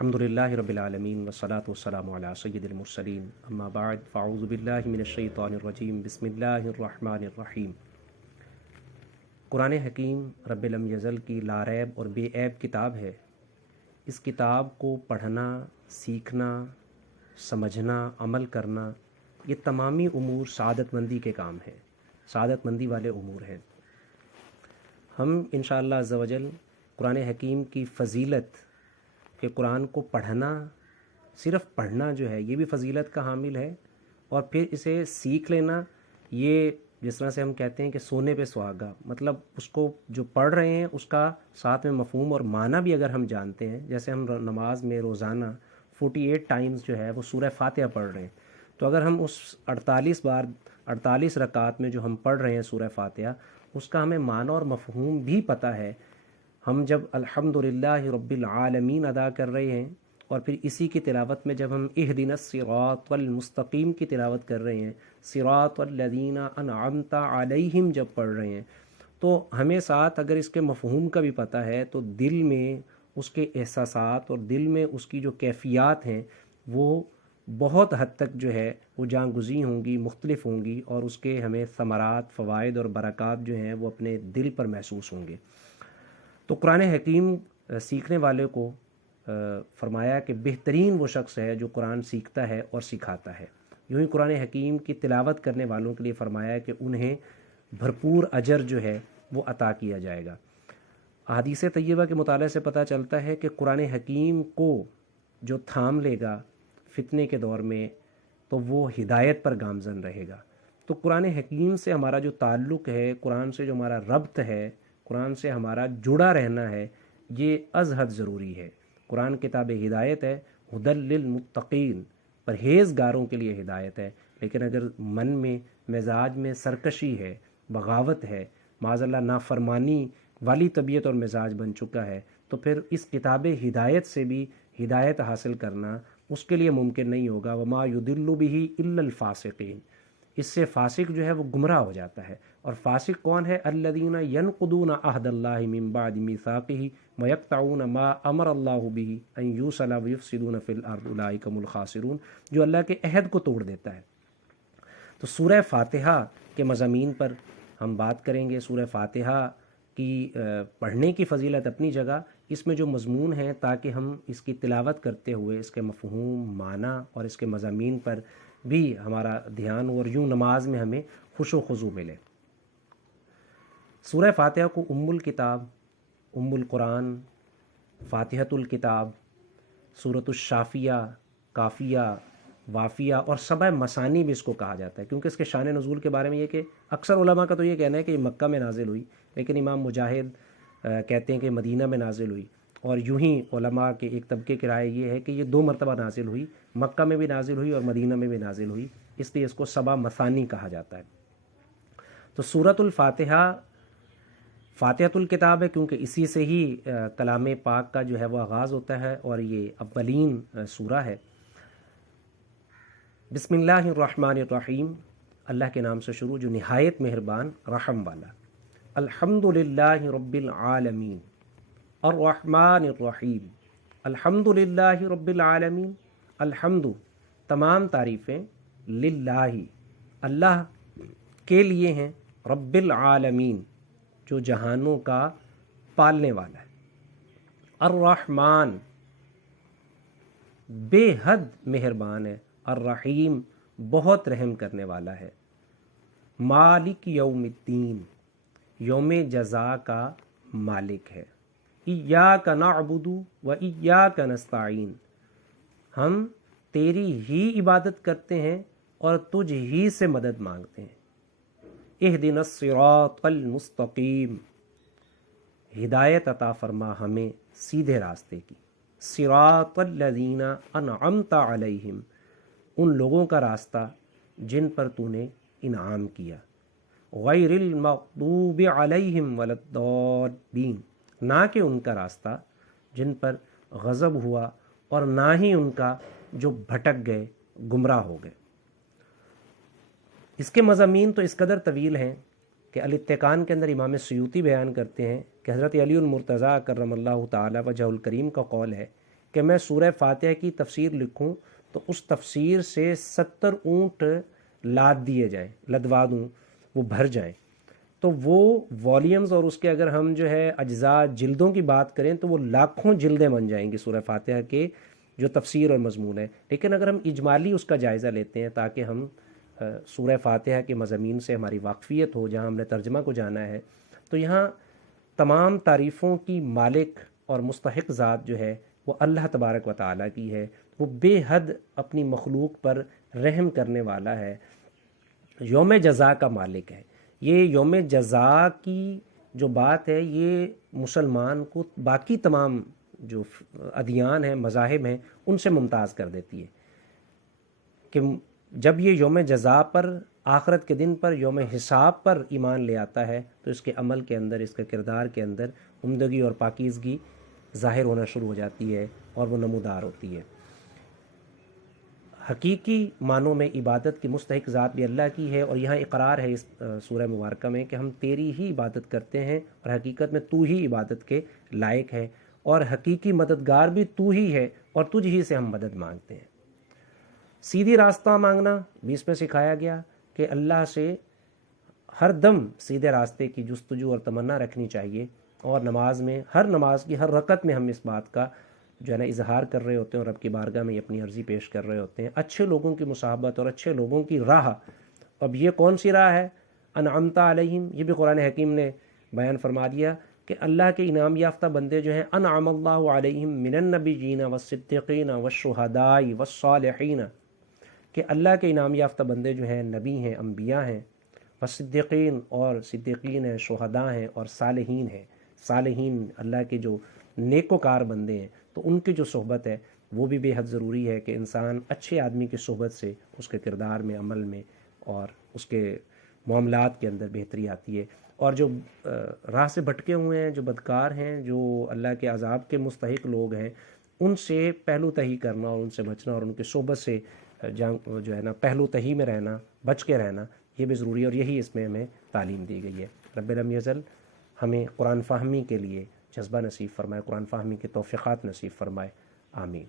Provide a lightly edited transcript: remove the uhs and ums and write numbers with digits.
अल्हम्दुलिल्लाहि रब्बिल आलमीन वस्सलातु वस्सलामु अला सय्यिदिल मुरसलीन अम्मा बाद फ़अऊज़ु बिल्लाहि मिनश शैतानिर रजीम बिस्मिल्लाहिर रहमानिर रहीम। कुरान हकीम रब्बे लम यज़ल की लारैब और बेऐब किताब है। इस किताब को पढ़ना, सीखना, समझना, अमल करना, ये तमामी उमूर सआदतमंदी के काम हैं, सआदतमंदी वाले उमूर हैं। हम इंशाअल्लाह अज़्ज़ा वजल कुरान हकीम की फ़जीलत कि कुरान को पढ़ना, सिर्फ़ पढ़ना जो है ये भी फ़जीलत का हामिल है, और फिर इसे सीख लेना, ये जिस तरह से हम कहते हैं कि सोने पे सुहागा, मतलब उसको जो पढ़ रहे हैं उसका साथ में मफ़हूम और माना भी अगर हम जानते हैं। जैसे हम नमाज में रोज़ाना 48 टाइम्स जो है वो सूरह फातिहा पढ़ रहे हैं, तो अगर हम उस 48 बार 48 रकात में जो हम पढ़ रहे हैं सूरह फातिहा, उसका हमें माना और मफ़हूम भी पता है। हम जब अल्हम्दुलिल्लाहि रब्बिल आलमीन अदा कर रहे हैं और फिर इसी की तिलावत में जब हम इहदिनस सिरातल मुस्तकीम की तिलावत कर रहे हैं, सिरातल लज़ीना अनअमता अलैहिम जब पढ़ रहे हैं, तो हमें साथ अगर इसके मफ़हूम का भी पता है तो दिल में उसके एहसासात और दिल में उसकी जो कैफ़ियत हैं वो बहुत हद तक जो है वो जाँगुज़ी होंगी, मुख्तलिफ़ होंगी, और उसके हमें समरात, फ़वाइद और बरक़ात जो हैं वो अपने दिल पर महसूस होंगे। तो कुरान हकीम सीखने वाले को फरमाया कि बेहतरीन वो शख्स है जो कुरान सीखता है और सिखाता है। यूँ ही कुरान हकीम की तिलावत करने वालों के लिए फ़रमाया कि उन्हें भरपूर अजर जो है वो अता किया जाएगा। अहादीस तय्यबा के मुताले से पता चलता है कि कुरान हकीम को जो थाम लेगा फितने के दौर में, तो वो हिदायत पर गामज़न रहेगा। तो कुरान हकीम से हमारा जो ताल्लुक़ है, कुरान से जो हमारा रब्त है, कुरान से हमारा जुड़ा रहना है, ये अज़हद ज़रूरी है। कुरान किताब हिदायत है, हुदल लिल मुत्तक़ीन, परहेज़गारों के लिए हिदायत है। लेकिन अगर मन में, मिजाज में सरकशी है, बगावत है, माज़अल्लाह नाफरमानी वाली तबीयत और मिजाज बन चुका है, तो फिर इस किताब हिदायत से भी हिदायत हासिल करना उसके लिए मुमकिन नहीं होगा। वमा युदिल्लु बिही इल्लल फ़ासिक़ीन, इससे फ़ासिक जो है वो गुमराह हो जाता है। और फ़ासिक कौन है? अल्लज़ीना यनक़ुदूना अहदल्लाहि मिन बादि मीसाक़िही व यक़तऊना मा अमरल्लाहु बिही अन यूसला व युफ़सिदूना फ़िल अर्ज़ि उलाइका हुमुल ख़ासिरून, जो अल्लाह के अहद को तोड़ देता है। तो सूरह फातिहा के मज़ामीन पर हम बात करेंगे। सूरह फातिहा की पढ़ने की फ़जीलत अपनी जगह, इसमें जो मज़मून है ताकि हम इसकी तिलावत करते हुए इसके मफ़हूम, माना और इसके मज़ामीन पर भी हमारा ध्यान हो और यूँ नमाज में हमें खुशो खुजू मिले। सूरह फातिहा को उम्मुल किताब, उम्मुल कुरान, फातिहतुल किताब, सूरतुश शाफिया, काफ़िया, वाफ़िया और सबा मसानी भी इसको कहा जाता है, क्योंकि इसके शान नुज़ूल के बारे में ये कि अक्सर उलमा का तो ये कहना है कि मक्का में नाजिल हुई, लेकिन इमाम मुजाहिद कहते हैं कि मदीना में नाजिल हुई। और यूँ ही उलमा के एक तबके की राय ये है कि ये 2 मरतबा नाजिल हुई, मक्का में भी नाजिल हुई और मदीना में भी नाजिल हुई, इसलिए इसको सबा मसानी कहा जाता है। तो सूरतुल फातिहा फातिहतुल किताब है, क्योंकि इसी से ही कलाम पाक का जो है वह आगाज़ होता है और ये अव्वलीन सूरा है। बिस्मिल्लाहिर्रहमानिर्रहीम, अल्लाह के नाम से शुरू जो निहायत मेहरबान रहम वाला। अल्हम्दुलिल्लाहि रब्बिल आलमीन अर्रहमानिर्रहीम, अल्हम्दुलिल्लाहि रब्बिल आलमीन। अल्हम्दु तमाम तारीफ़ें, लिल्लाहि अल्लाह के लिए हैं, रब्बिल आलमीन जो जहानों का पालने वाला है, अर्रहमान बेहद मेहरबान है, अर्रहीम बहुत रहम करने वाला है, मालिक यौमिद्दीन यौम जज़ा का मालिक है, इय्याका नअबुदु व इय्याका नस्तईन हम तेरी ही इबादत करते हैं और तुझ ही से मदद मांगते हैं, इहदिनस सिरातल मुस्तकीम हिदायत अता फरमा हमें सीधे रास्ते की, सिरातल लज़ीना अनअमता अलैहिम उन लोगों का रास्ता जिन पर तूने इनाम किया, गैरिल मग़दूबि अलैहिम वलद्दाल्लीन ना कि उनका रास्ता जिन पर गज़ब हुआ और ना ही उनका जो भटक गए, गुमराह हो गए। इसके मज़ामीन तो इस कदर तवील हैं कि अल-इत्तिकान के अंदर इमाम सयूती बयान करते हैं कि हज़रत अली मुर्तज़ा करमल्लाहु ताला वजहुल करीम का कौल है کہ میں سورہ فاتحہ کی تفسیر لکھوں تو اس تفسیر سے 70 اونٹ لاد دیے جائیں، لدوا دوں، وہ بھر جائیں، تو وہ والیومز، اور اس کے اگر ہم جو ہے اجزاء جلدوں کی بات کریں تو وہ لاکھوں جلدیں بن جائیں گی سورہ فاتحہ کے جو تفسیر اور مضمون ہے۔ لیکن اگر ہم اجمالی اس کا جائزہ لیتے ہیں تاکہ ہم سورہ فاتحہ کے مضامین سے ہماری واقفیت ہو، جہاں ہم نے ترجمہ کو جانا ہے، تو یہاں تمام تعریفوں کی مالک اور مستحق ذات جو ہے وہ اللہ تبارک و تعالیٰ کی ہے۔ وہ بے حد اپنی مخلوق پر رحم کرنے والا ہے، یوم جزا کا مالک ہے۔ یہ یوم جزا کی جو بات ہے یہ مسلمان کو باقی تمام جو ادیان ہیں، مذاہب ہیں، ان سے ممتاز کر دیتی ہے کہ جب یہ یوم جزا پر، آخرت کے دن پر، یوم حساب پر ایمان لے آتا ہے تو اس کے عمل کے اندر، اس کے کردار کے اندر عمدگی اور پاکیزگی ظاہر ہونا شروع ہو جاتی ہے اور وہ نمودار ہوتی ہے۔ حقیقی معنوں میں عبادت کی مستحق ذات بھی اللہ کی ہے، اور یہاں اقرار ہے اس سورہ مبارکہ میں کہ ہم تیری ہی عبادت کرتے ہیں، اور حقیقت میں تو ہی عبادت کے لائق ہے، اور حقیقی مددگار بھی تو ہی ہے، اور تجھ ہی سے ہم مدد مانگتے ہیں۔ سیدھی راستہ مانگنا بھی اس میں سکھایا گیا کہ اللہ سے ہر دم سیدھے راستے کی جستجو اور تمنا رکھنی چاہیے، اور نماز میں، ہر نماز کی ہر رکعت میں ہم اس بات کا جو ہے نا اظہار کر رہے ہوتے ہیں اور رب کی بارگاہ میں اپنی عرضی پیش کر رہے ہوتے ہیں، اچھے لوگوں کی مصاحبت اور اچھے لوگوں کی راہ۔ اب یہ کون سی راہ ہے؟ انعمت علیہم، یہ بھی قرآن حکیم نے بیان فرما دیا کہ اللہ کے انعام یافتہ بندے جو ہیں، انعم اللہ علیہم من النبیین والصدیقین والشہداء والصالحین، کہ اللہ کے انعام یافتہ بندے جو ہیں نبی ہیں، انبیاء ہیں، والصدیقین اور صدیقین ہیں، شہداء ہیں، اور صالحین ہیں۔ صالحین اللہ کے جو نیکوکار بندے ہیں، تو ان کی جو صحبت ہے وہ بھی بے حد ضروری ہے کہ انسان اچھے آدمی کی صحبت سے اس کے کردار میں، عمل میں اور اس کے معاملات کے اندر بہتری آتی ہے۔ اور جو راہ سے بھٹکے ہوئے ہیں، جو بدکار ہیں، جو اللہ کے عذاب کے مستحق لوگ ہیں، ان سے پہلو تہی کرنا اور ان سے بچنا، اور ان کی صحبت سے جو ہے نا پہلو تہی میں رہنا، بچ کے رہنا، یہ بھی ضروری ہے، اور یہی اس میں ہمیں تعلیم دی گئی ہے۔ رب لم یزل ہمیں قرآن فہمی کے لیے جذبہ نصیب فرمائے، قرآن فہمی کے توفیقات نصیب فرمائے، آمین۔